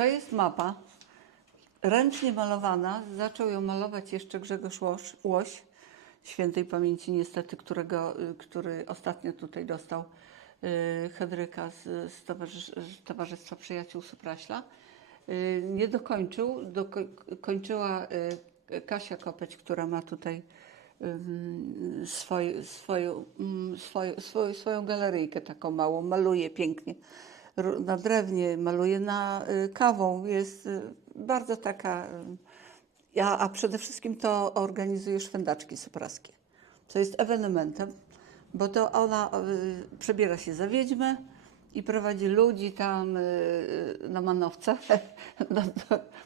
To jest mapa ręcznie malowana. Zaczął ją malować jeszcze Grzegorz Łoś, Łoś świętej pamięci niestety, którego, który ostatnio tutaj dostał y, Henryka z, z, towarzysz, z Towarzystwa Przyjaciół Supraśla. Y, Nie dokończył, doko, kończyła y, Kasia Kopeć, która ma tutaj ym, swoj, swoją, swoją, swoją, swoją galeryjkę taką małą, maluje pięknie. Na drewnie, maluje na y, kawą, jest y, bardzo taka, y, ja, a przede wszystkim to organizuje szwędaczki supraskie, co jest ewenementem, bo to ona przebiera się za wiedźmę i prowadzi ludzi tam na manowce. No,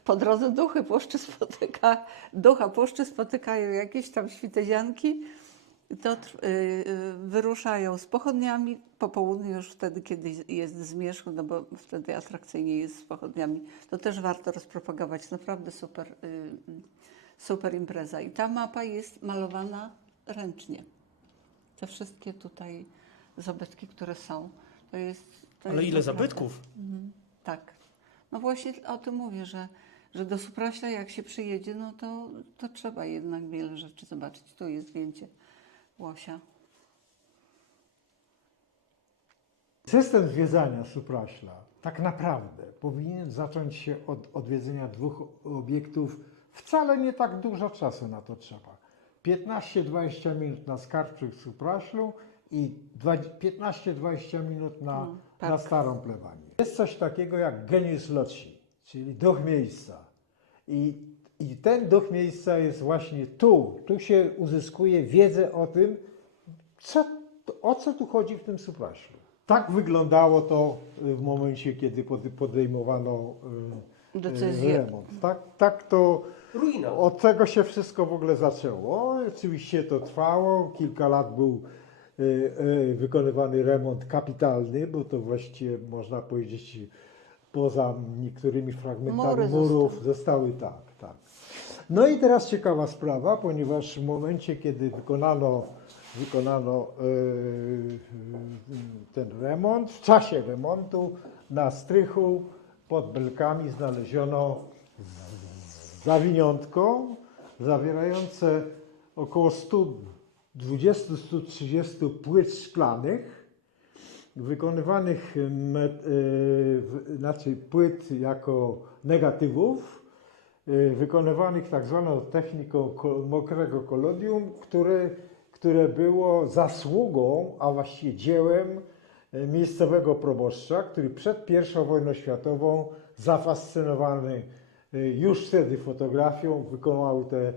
po drodze duchy płoszczy spotyka, ducha płoszczy spotykają jakieś tam świtezianki. To y, y, wyruszają z pochodniami po południu już wtedy, kiedy jest zmierzch, no bo wtedy atrakcyjnie jest z pochodniami. To też warto rozpropagować. Naprawdę super, y, super impreza. I ta mapa jest malowana ręcznie. Te wszystkie tutaj zabytki, które są. To jest, to Ale jest ile naprawdę- zabytków? tak. No właśnie o tym mówię, że, że do Supraśla jak się przyjedzie, no to, to trzeba jednak wiele rzeczy zobaczyć. Tu jest zdjęcie. System zwiedzania Supraśla tak naprawdę powinien zacząć się od odwiedzenia dwóch obiektów. Wcale nie tak dużo czasu na to trzeba. 15-20 minut na Skarbczyk Supraślu i dwa- 15-20 minut na, No, tak. na Starą Plebanię. Jest coś takiego jak genius loci, czyli duch miejsca. I, I ten duch miejsca jest właśnie tu. Tu się uzyskuje wiedzę o tym, co, o co tu chodzi w tym Supraślu. Tak wyglądało to y, w momencie, kiedy pod- podejmowano y, y, Decyzję. remont. Tak, tak to Ruina. od tego się wszystko w ogóle zaczęło. Oczywiście to trwało, kilka lat był wykonywany remont kapitalny, bo to właściwie można powiedzieć poza niektórymi fragmentami Mury murów zostały tak, tak. No i teraz ciekawa sprawa, ponieważ w momencie, kiedy wykonano, wykonano y, y, ten remont, w czasie remontu na strychu pod belkami znaleziono zawiniątko zawierające około 120-130 płyt szklanych, wykonywanych met, e, w- znaczy płyt jako negatywów, e, wykonywanych tak zwaną techniką mokrego kolodium, które, które było zasługą, a właściwie dziełem e, miejscowego proboszcza, który przed I wojną światową zafascynowany e, już wtedy fotografią wykonał te,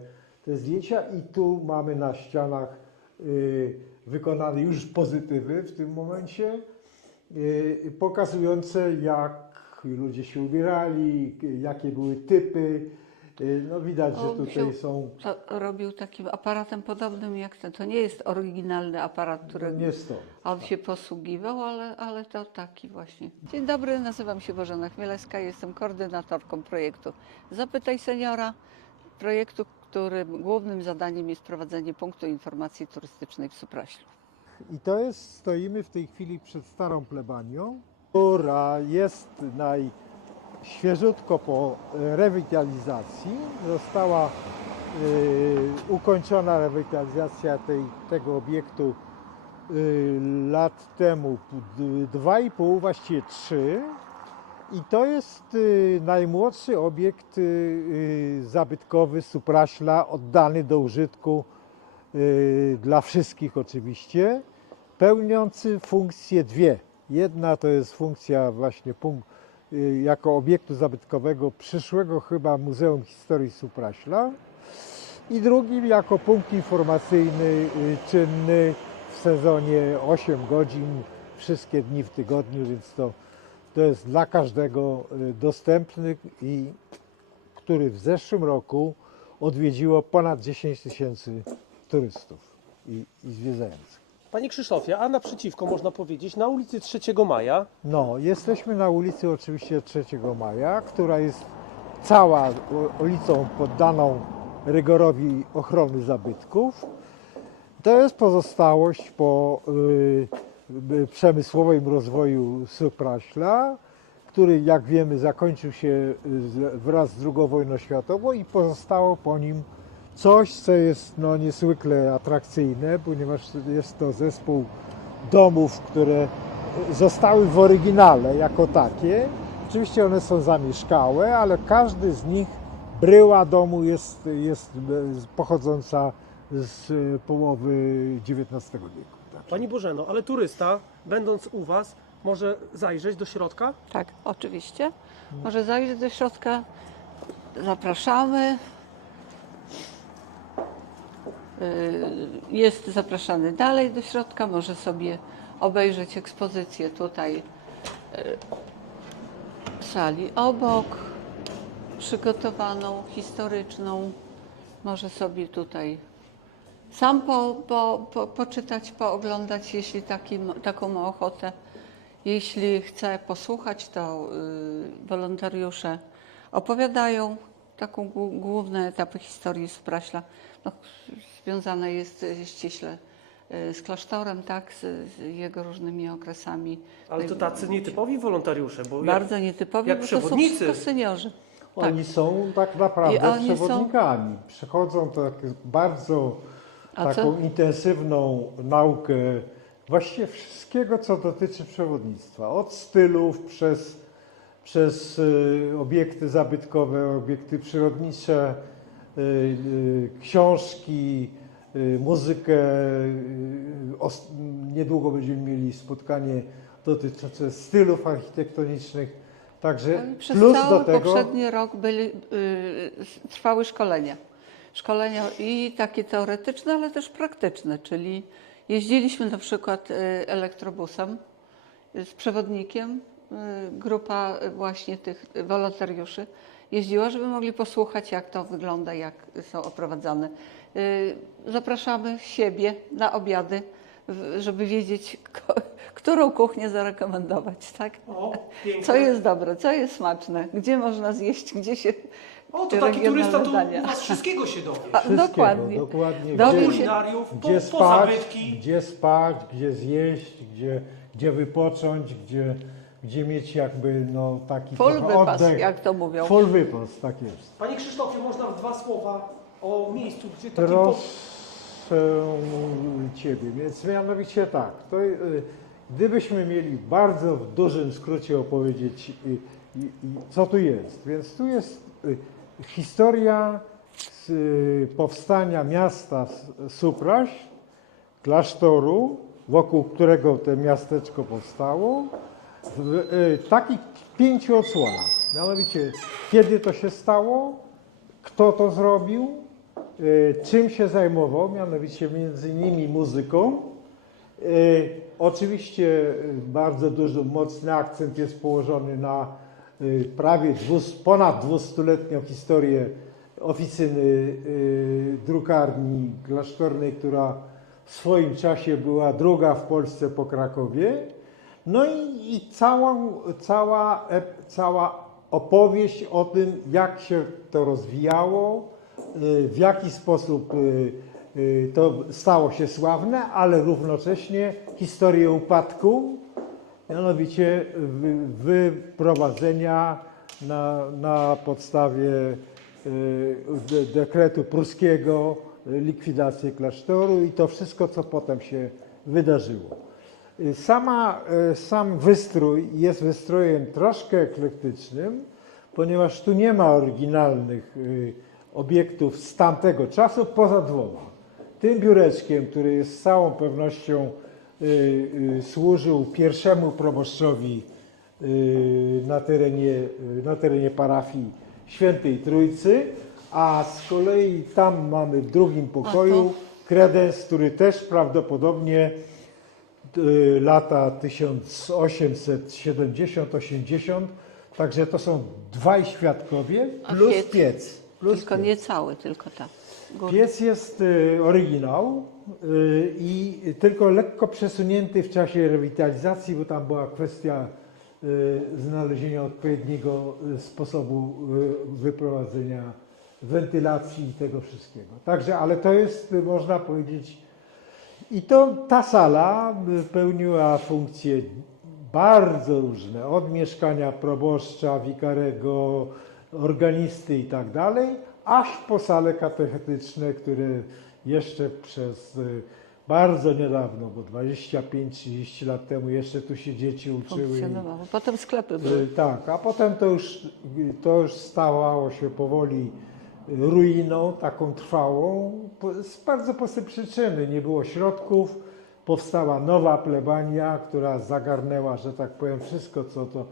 te zdjęcia. I tu mamy na ścianach y, wykonane już pozytywy w tym momencie, y, pokazujące jak ludzie się ubierali, jakie były typy. Y, No widać, że tutaj są To robił takim aparatem podobnym jak ten. To nie jest oryginalny aparat, który nie on się posługiwał, ale, ale to taki właśnie. Dzień dobry, nazywam się Bożena Chmielewska, jestem koordynatorką projektu Zapytaj Seniora, projektu, którym głównym zadaniem jest prowadzenie punktu informacji turystycznej w Supraślu. I to jest, stoimy w tej chwili przed starą plebanią, która jest najświeżutko po rewitalizacji. Została e, ukończona rewitalizacja tej, tego obiektu e, lat temu, d- dwa i pół, właściwie trzy. I to jest y, najmłodszy obiekt y, y, zabytkowy Supraśla oddany do użytku dla wszystkich oczywiście, pełniący funkcje dwie. Jedna to jest funkcja właśnie punkt, jako obiektu zabytkowego przyszłego chyba Muzeum Historii Supraśla i drugi jako punkt informacyjny czynny w sezonie 8 godzin, wszystkie dni w tygodniu, więc to, to jest dla każdego y, dostępny i który w zeszłym roku odwiedziło ponad 10 tysięcy turystów i, i zwiedzających. Panie Krzysztofie, a naprzeciwko można powiedzieć na ulicy 3 Maja No, jesteśmy na ulicy oczywiście 3 Maja, która jest cała ulicą poddaną rygorowi ochrony zabytków. To jest pozostałość po y, przemysłowym rozwoju Supraśla, który jak wiemy zakończył się y, wraz z II wojną światową i pozostało po nim coś, co jest no, niesłychle atrakcyjne, ponieważ jest to zespół domów, które zostały w oryginale jako takie. Oczywiście one są zamieszkałe, ale każdy z nich, bryła domu jest, jest e, pochodząca z e, połowy XIX wieku. Pani Bożeno, ale turysta, będąc u Was, może zajrzeć do środka? Tak, oczywiście. Może zajrzeć do środka. Zapraszamy. Y, Jest zapraszany dalej do środka. Może sobie obejrzeć ekspozycję tutaj y, w sali obok, przygotowaną, historyczną. Może sobie tutaj sam po, po, po, poczytać, pooglądać, jeśli taki, taką ma ochotę. Jeśli chce posłuchać, to y, wolontariusze opowiadają taką głó- główne etapy historii Supraśla. No, związane jest y, ściśle y, z klasztorem, tak, z, z jego różnymi okresami. Ale to tacy nietypowi wolontariusze, bo jak, Bardzo nietypowi, jak bo to są przewodnicy. wszystko seniorzy. Tak. Oni są tak I naprawdę są- przewodnikami. Przechodzą tak bardzo A taką co? intensywną naukę właściwie wszystkiego, co dotyczy przewodnictwa. Od stylów przez, przez y, obiekty zabytkowe, obiekty przyrodnicze, y, y, książki, muzykę. Niedługo będziemy mieli spotkanie dotyczące stylów architektonicznych. Także Przez plus cały do tego. poprzedni rok byli, y, trwały szkolenia. Szkolenia i takie teoretyczne, ale też praktyczne, czyli jeździliśmy na przykład y, elektrobusem y, z przewodnikiem. y, Grupa właśnie tych wolontariuszy jeździła, żeby mogli posłuchać, jak to wygląda, jak są oprowadzane. Zapraszamy siebie na obiady, żeby wiedzieć, którą kuchnię zarekomendować, tak? O. Co jest dobre, co jest smaczne, gdzie można zjeść, gdzie się. O, to taki turysta dania. u Was wszystkiego się dowie. A, Wszystkiego, dokładnie. dokładnie. Dowie Gdzie, się- Kulinariów, po, gdzie po spać, zabytki. gdzie spać, gdzie zjeść, gdzie, gdzie wypocząć, gdzie, gdzie mieć jakby no, taki Full trochę wypas, oddech. jak to mówią. Full wypas, tak jest. Panie Krzysztofie, można w dwa słowa o miejscu, gdzie taki po... Proszę Ciebie, więc mianowicie tak, to, y, gdybyśmy mieli bardzo w dużym skrócie opowiedzieć, y, y, y, co tu jest, więc tu jest y, historia y, powstania miasta Supraś, klasztoru, wokół którego to miasteczko powstało, w y, takich pięciu odsłonach. Mianowicie, kiedy to się stało, kto to zrobił, y, czym się zajmował, mianowicie między innymi muzyką. Oczywiście bardzo duży, mocny akcent jest położony na prawie 200, ponad 200-letnią historię oficyny y, drukarni klasztornej, która w swoim czasie była druga w Polsce po Krakowie. No i, i całą, cała, ep- cała opowieść o tym, jak się to rozwijało, y, w jaki sposób y, y, to stało się sławne, ale równocześnie historię upadku, mianowicie wy- wyprowadzenia na, na podstawie y, de- dekretu pruskiego, y, likwidację klasztoru i to wszystko, co potem się wydarzyło. Y, Sama, sam wystrój jest wystrojem troszkę eklektycznym, ponieważ tu nie ma oryginalnych obiektów z tamtego czasu, poza dwoma. Tym biureczkiem, który jest z całą pewnością służył pierwszemu proboszczowi y, na terenie, y, na terenie parafii Świętej Trójcy, a z kolei tam mamy w drugim pokoju kredens, który też prawdopodobnie y, lata 1870-80, także to są dwaj świadkowie plus piec? Plus Tylko piec. nie cały, tylko ta. Górna. Piec jest y, oryginał y, i tylko lekko przesunięty w czasie rewitalizacji, bo tam była kwestia y, znalezienia odpowiedniego sposobu wyprowadzenia wentylacji i tego wszystkiego. Także, ale to jest, można powiedzieć, i to ta sala pełniła funkcję bardzo różne, od mieszkania proboszcza, wikarego, organisty i tak dalej, aż po sale katechetyczne, które jeszcze przez y, bardzo niedawno, bo 25-30 lat temu jeszcze tu się dzieci uczyły. Funkcjonowało. Potem sklepy były. Y, Tak, a potem to już, to już stawało się powoli ruiną, taką trwałą, z bardzo prostej przyczyny. Nie było środków, powstała nowa plebania, która zagarnęła, że tak powiem, wszystko, co to,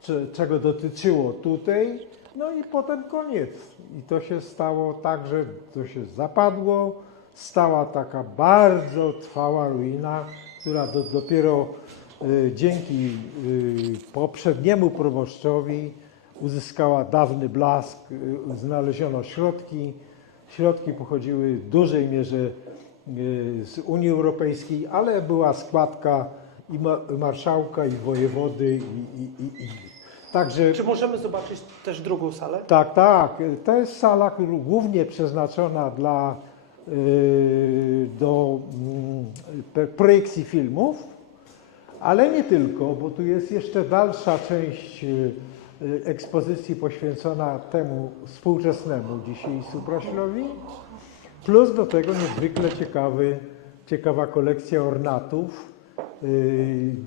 cze- czego dotyczyło tutaj. No i potem koniec. I to się stało tak, że to się zapadło, stała taka bardzo trwała ruina, która do, dopiero y, dzięki y, poprzedniemu proboszczowi uzyskała dawny blask, y, znaleziono środki. Środki pochodziły w dużej mierze y, z Unii Europejskiej, ale była składka i ma- marszałka, i wojewody, i, i, i innych. Także Czy możemy zobaczyć też drugą salę? tak, tak. To jest sala głównie przeznaczona dla, y, do mm, pe- projekcji filmów, ale nie tylko, bo tu jest jeszcze dalsza część y, y, ekspozycji poświęcona temu współczesnemu dzisiaj Supraślowi, plus do tego niezwykle ciekawy, ciekawa kolekcja ornatów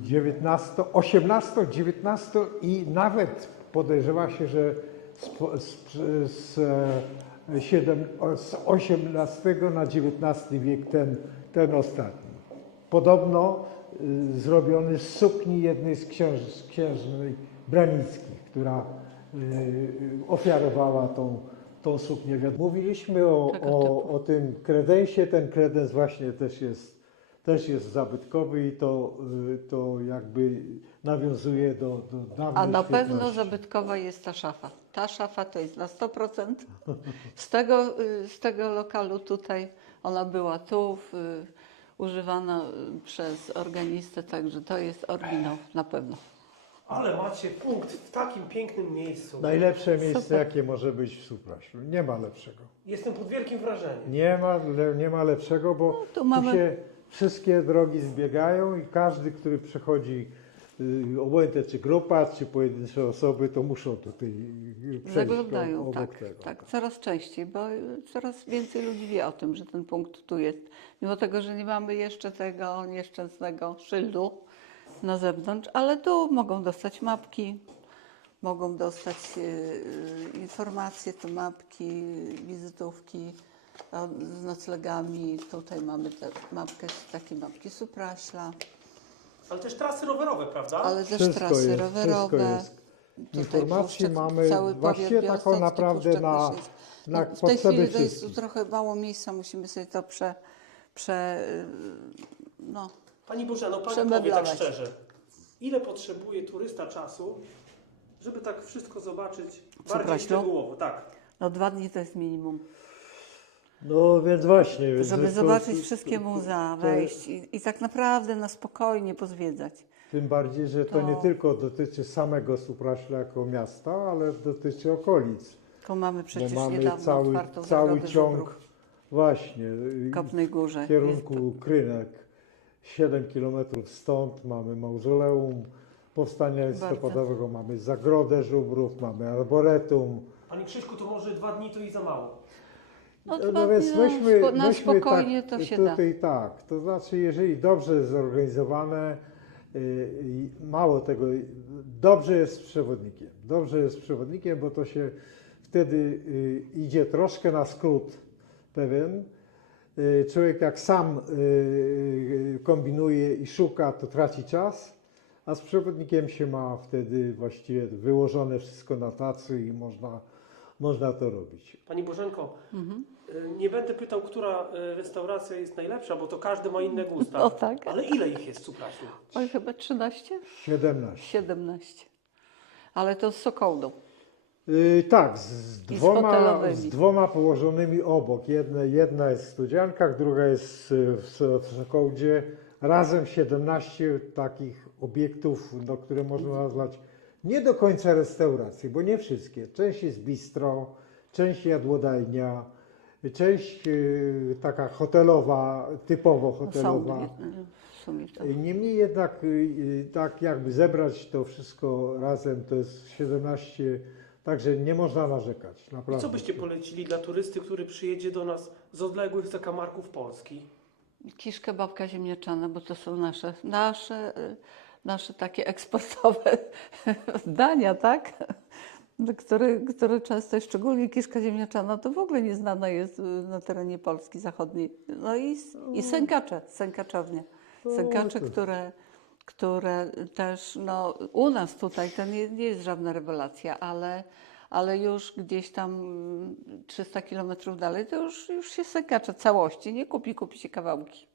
19, 18, 19 i nawet podejrzewa się, że z, po- z, z, e, siedem- o- z 18 na XIX wiek ten, ten ostatni. Podobno y, zrobiony z sukni jednej z księż, księżnej Branickich, która y, ofiarowała tą, tą suknię. Mówiliśmy o, Tego o, o tym kredensie. Ten kredens właśnie też jest, też jest zabytkowy i to, y, to jakby nawiązuje do, do dawnej A na pewno świetności. zabytkowa jest ta szafa. Ta szafa to jest na 100%. Z tego, y, z tego lokalu tutaj, ona była tu, w, używana przez organistę, także to jest oryginał na pewno. Ale macie punkt w takim pięknym miejscu. Najlepsze miejsce, Super. jakie może być w Supraślu. Nie ma lepszego. Jestem pod wielkim wrażeniem. Nie ma, le- nie ma lepszego, bo No, tu tu mamy- się wszystkie drogi zbiegają i każdy, który przychodzi, y, obojętnie czy grupa, czy pojedyncze osoby, to muszą tutaj przejść Zaglądają, obok tak, tego. tak, coraz częściej, bo coraz więcej ludzi wie o tym, że ten punkt tu jest. Mimo tego, że nie mamy jeszcze tego nieszczęsnego szyldu na zewnątrz, ale tu mogą dostać mapki, mogą dostać y, y, informacje, te mapki, wizytówki z noclegami. Tutaj mamy tę mapkę, takie mapki Supraśla, Ale też trasy rowerowe, prawda? ale też Wszystko trasy jest, rowerowe. jest. Tutaj Informacji Puszczek, mamy cały właściwie powiat taką białostocki, naprawdę Puszczek na, na No, w tej potrzeby chwili to jest wszystkich. trochę mało miejsca, musimy sobie to prze, prze y, no, Pani Bożeno, Pani powie Przemeblować. tak szczerze. Ile potrzebuje turysta czasu, żeby tak wszystko zobaczyć bardziej Supraślu? szczegółowo? Tak. no dwa dni to jest minimum. No więc właśnie. więc Żeby to- zobaczyć to- wszystkie to- muzea, to- wejść i, i tak naprawdę na spokojnie pozwiedzać. Tym bardziej, że to, To- nie tylko dotyczy samego Supraśla jako miasta, ale dotyczy okolic. Tylko mamy przecież mamy niedawno cały, otwartą cały ciąg Żubrów właśnie w Kopnej Górze. w kierunku Krynek. 7 kilometrów stąd mamy mauzoleum powstania listopadowego, mamy zagrodę Żubrów, mamy arboretum. Pani Krzyśku, to może dwa dni to i za mało. No, No dwa więc dni, weźmy, spo, na weźmy spokojnie tak, to się da. tutaj tak, to znaczy jeżeli dobrze zorganizowane, y, i mało tego, dobrze jest z przewodnikiem, dobrze jest z przewodnikiem, bo to się wtedy y, idzie troszkę na skrót pewien. Y, Człowiek jak sam y, kombinuje i szuka, to traci czas, a z przewodnikiem się ma wtedy właściwie wyłożone wszystko na tacy i można, można to robić. Pani Bożenko, Mhm. y, nie będę pytał, która y, restauracja jest najlepsza, bo to każdy ma inne gusta. No tak. Ale ile ich jest w Supraślu? Oj, chyba 13? 17. 17. Ale to z Sokołdą. Yy, tak, z, z dwoma, z dwoma położonymi obok. Jedna, jedna jest w Studziankach, druga jest y, w Sokołdzie. Razem 17 takich obiektów, no, które można nazwać nie do końca restauracje, bo nie wszystkie. Część jest bistro, część jadłodajnia, część y, taka hotelowa, typowo Są hotelowa. y, sumie. To. Niemniej jednak, y, y, tak jakby zebrać to wszystko razem, to jest 17, także nie można narzekać, I naprawdę. co byście polecili dla turysty, który przyjedzie do nas z odległych zakamarków Polski? Kiszkę babka ziemniaczana, bo to są nasze, nasze, y, nasze takie eksportowe dania, tak? Które, które często, szczególnie kiszka ziemniaczana, to w ogóle nieznana jest y, na terenie Polski zachodniej. No i, i sękacze, sękaczownie. No, Sękacze, które, które też, no u nas tutaj to nie, nie jest żadna rewelacja, ale, ale już gdzieś tam mm, 300 kilometrów dalej, to już, już się sękacze całości nie kupi, kupi się kawałki.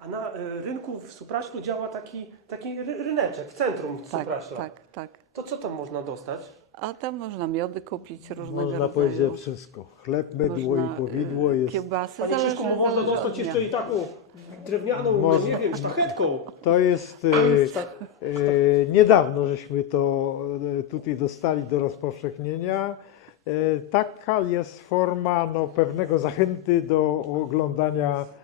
A na y, rynku w Supraślu działa taki, taki ry- ryneczek w centrum Tak, Supraśla. tak, tak. To co tam można dostać? A tam można miody kupić różnego Można rodzaju. powiedzieć że wszystko. Chleb, mydło Można, i powidło y, jest. Kiełbasy, Panie zależy, Krzyszku, można zależy dostać jeszcze dnia. i taką drewnianą, Można. nie wiem, sztachetką. To jest y, y, niedawno, żeśmy to tutaj dostali do rozpowszechnienia. Taka jest forma no, pewnego zachęty do oglądania y,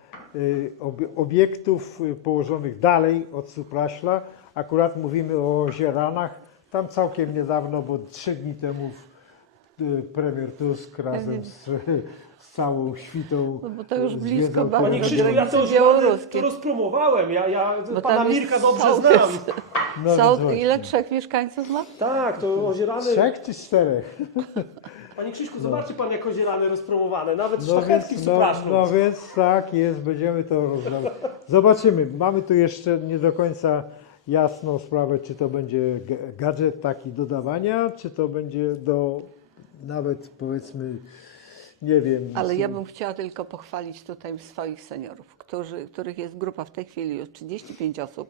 obiektów y, położonych dalej od Supraśla. Akurat mówimy o Zieranach. Tam całkiem niedawno, bo trzy dni temu y, premier Tusk razem z, z całą świtą No bo to już blisko bardzo Panie. Krzyszku, ja to już białoruskie. to rozpromowałem. Ja, ja Bo pana Mirka dobrze sołtys. znam. No Są, ile trzech mieszkańców ma? Tak, to ozierany. Trzech czy czterech? Panie Krzyszku, zobaczcie pan jak ozierane rozpromowane. Nawet No sztachetki w więc, no, Supraślu. no więc tak jest, będziemy to rozmawiać. Zobaczymy. Mamy tu jeszcze nie do końca jasną sprawę, czy to będzie ga- gadżet taki do dawania, czy to będzie do nawet powiedzmy, nie wiem. Ale ja bym chciała tylko pochwalić tutaj swoich seniorów, którzy, których jest grupa w tej chwili już 35 osób.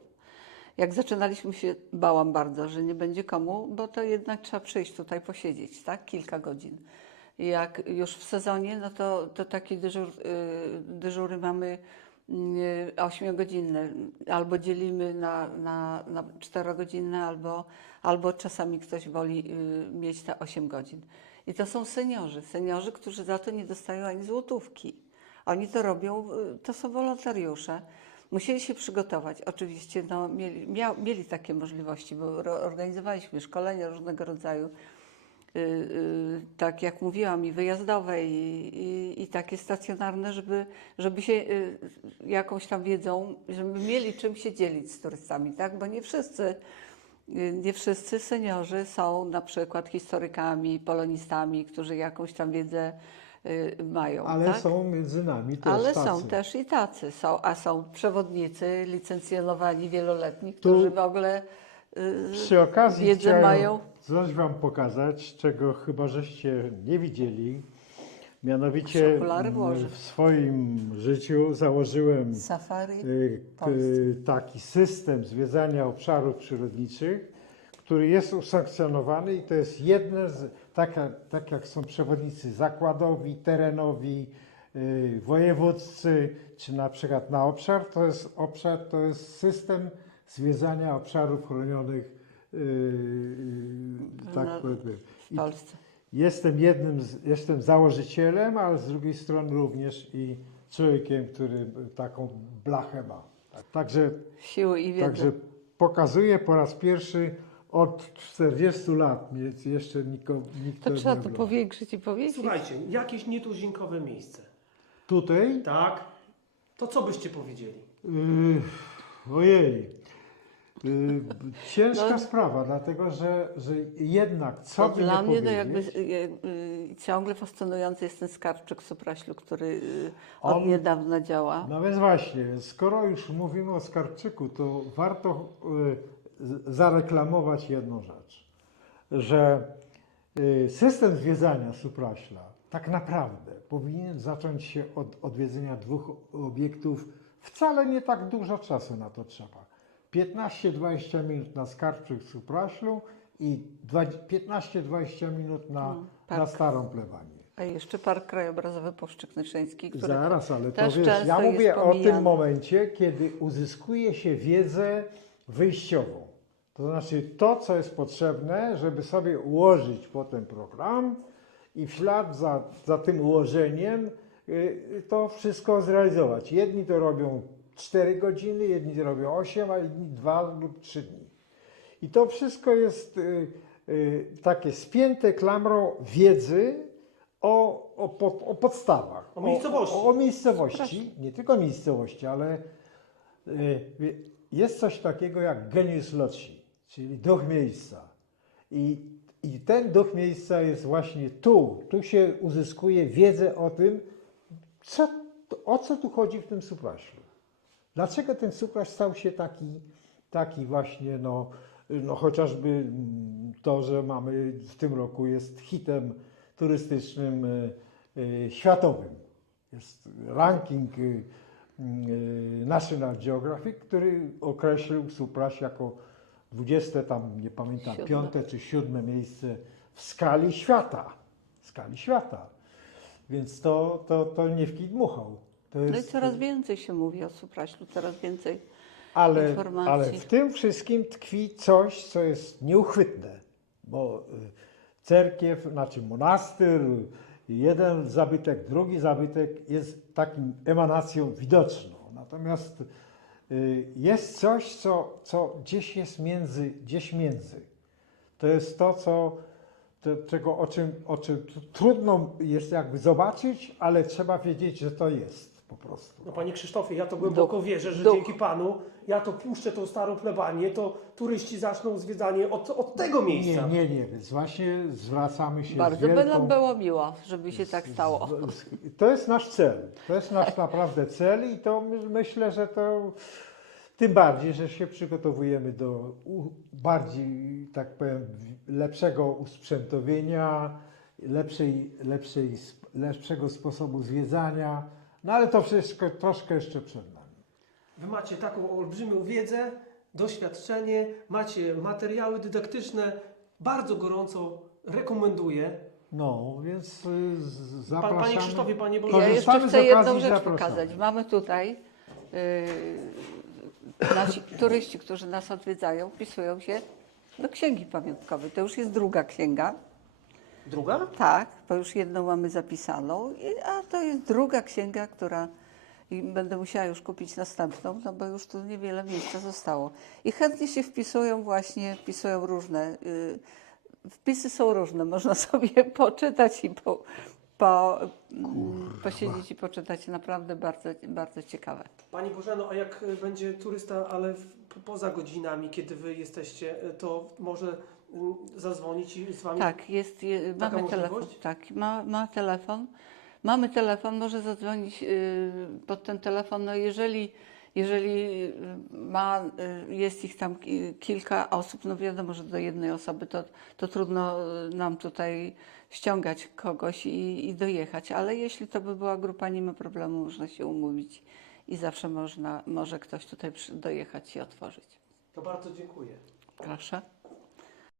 Jak zaczynaliśmy się, bałam bardzo, że nie będzie komu, bo to jednak trzeba przyjść tutaj posiedzieć, tak? Kilka godzin. Jak już w sezonie, no to, to takie dyżur, y, dyżury mamy y, ośmiogodzinne. Albo dzielimy na, na, na albo, albo czasami ktoś woli y, mieć te 8 godzin. I to są seniorzy, seniorzy, którzy za to nie dostają ani złotówki. Oni to robią, y, to są wolontariusze. Musieli się przygotować. Oczywiście no, mieli, mieli takie możliwości, bo organizowaliśmy szkolenia różnego rodzaju, y, y, tak jak mówiłam, i wyjazdowe, i, i, i takie stacjonarne, żeby, żeby się y, jakąś tam wiedzą, żeby mieli czym się dzielić z turystami, tak? Bo nie wszyscy, y, nie wszyscy seniorzy są na przykład historykami, polonistami, którzy jakąś tam wiedzę mają. Ale tak? są między nami też Ale tacy. są też i tacy, są, a są przewodnicy licencjonowani wieloletni, którzy w ogóle y, Przy okazji wiedzę mają. coś Wam pokazać, czego chyba żeście nie widzieli. Mianowicie w swoim życiu założyłem Safari. y, Polsce. taki system zwiedzania obszarów przyrodniczych, który jest usankcjonowany i to jest jedne z, tak, jak- tak jak są przewodnicy zakładowi, terenowi, y, wojewódzcy, czy na przykład na obszar, to jest obszar, to jest system zwiedzania obszarów chronionych, y, y, tak No, powiem. w I Polsce. Jestem jednym, z, jestem założycielem, ale z drugiej strony również i człowiekiem, który taką blachę ma. Także, Siły i wiedzy. także pokazuję po raz pierwszy od 40 lat, więc jeszcze niko, nikt to nie trzeba to powiększyć i powiedzieć. Słuchajcie, jakieś nietuzinkowe miejsce. Tutaj, Tak? To co byście powiedzieli? yy, ojej, yy, ciężka No. sprawa, dlatego że, że jednak co To by dla nie mnie no jakby powiedzieć, y, y, ciągle fascynujący jest ten skarbczyk w Supraślu, który y, od On- niedawna działa. No więc właśnie, skoro już mówimy o skarbczyku, to warto y, zareklamować jedną rzecz, że y, system zwiedzania Supraśla tak naprawdę powinien zacząć się od odwiedzenia dwóch obiektów. Wcale nie tak dużo czasu na to trzeba. 15-20 minut na skarbczyk Supraślu i dwa- 15-20 minut na, park. na Starą Plebanię. A jeszcze Park Krajobrazowy Puszczyk Nyszyński, który Zaraz, ale to wiesz, ja mówię o tym momencie, kiedy uzyskuje się wiedzę wyjściową. To znaczy to, co jest potrzebne, żeby sobie ułożyć potem program i w ślad za, za tym ułożeniem y, to wszystko zrealizować. Jedni to robią 4 godziny, jedni robią 8, a inni 2 lub 3 dni. I to wszystko jest y, y, takie spięte klamrą wiedzy o, o, o podstawach. O miejscowości. O, o miejscowości, nie tylko miejscowości, ale jest coś takiego jak genius loci, czyli duch miejsca. I, I ten duch miejsca jest właśnie tu. Tu się uzyskuje wiedzę o tym, co, o co tu chodzi w tym supraślu. Dlaczego ten supraś stał się taki, taki właśnie, no, no chociażby to, że mamy w tym roku jest hitem turystycznym y, y, światowym. Jest ranking y, National Geographic, który określił Supraś jako 20 tam, nie pamiętam, Siódme. piąte czy siódme miejsce w skali świata. W skali świata. Więc to, to, to nie w kij dmuchał. To No i jest, coraz więcej się mówi o supraślu, coraz więcej. ale, informacji. ale w tym wszystkim tkwi coś, co jest nieuchwytne, bo y, cerkiew, znaczy monastyr, jeden zabytek, drugi zabytek jest takim emanacją widoczną. Natomiast jest coś, co, co gdzieś jest między, gdzieś między. To jest to, co, to, czego, o, czym, o czym tr- trudno jest jakby zobaczyć, ale trzeba wiedzieć, że to jest po prostu. No Panie Krzysztofie, ja to głęboko Duch. wierzę, że Duch. dzięki Panu ja to puszczę tą starą plebanię, to turyści zaczną zwiedzanie od, od tego miejsca. Nie, nie, nie, więc właśnie zwracamy się Bardzo z by wielką... nam było miło, żeby się tak stało. z- z- To jest nasz cel. To jest nasz naprawdę cel i to my- myślę, że to tym bardziej, że się przygotowujemy do u, bardziej, tak powiem, lepszego usprzętowienia, lepszej, lepszej, sp- lepszego sposobu zwiedzania. No ale to wszystko troszkę jeszcze przed nami. Wy macie taką olbrzymią wiedzę, doświadczenie, macie materiały dydaktyczne. Bardzo gorąco rekomenduję. No, więc y, z- Pan, zapraszamy. panie Krzysztofie, Panie Boże, Ja Korzystamy jeszcze z chcę jedną i rzecz zapraszamy. pokazać. Mamy tutaj yy, nasi turyści, którzy nas odwiedzają, wpisują się do księgi pamiątkowej. To już jest druga księga. druga? Tak, bo już jedną mamy zapisaną, i- a to jest druga księga, która i będę musiała już kupić następną, no bo już tu niewiele miejsca zostało. I chętnie się wpisują właśnie, wpisują różne, y, wpisy są różne, można sobie poczytać i po, po, mm, posiedzieć i poczytać, naprawdę bardzo, bardzo ciekawe. Pani Bożeno, a jak będzie turysta, ale w, po- poza godzinami, kiedy Wy jesteście, to może y, zadzwonić i z Wami Tak, jest, je, mamy telefon. możliwość? Tak, ma, ma telefon. Mamy telefon, może zadzwonić y, pod ten telefon. No jeżeli, jeżeli y, ma, y, jest ich tam ki- kilka osób, no wiadomo, że do jednej osoby to, to trudno nam tutaj ściągać kogoś i, i dojechać, ale jeśli to by była grupa, nie ma problemu, można się umówić i zawsze można, może ktoś tutaj dojechać i otworzyć. To bardzo dziękuję. Proszę.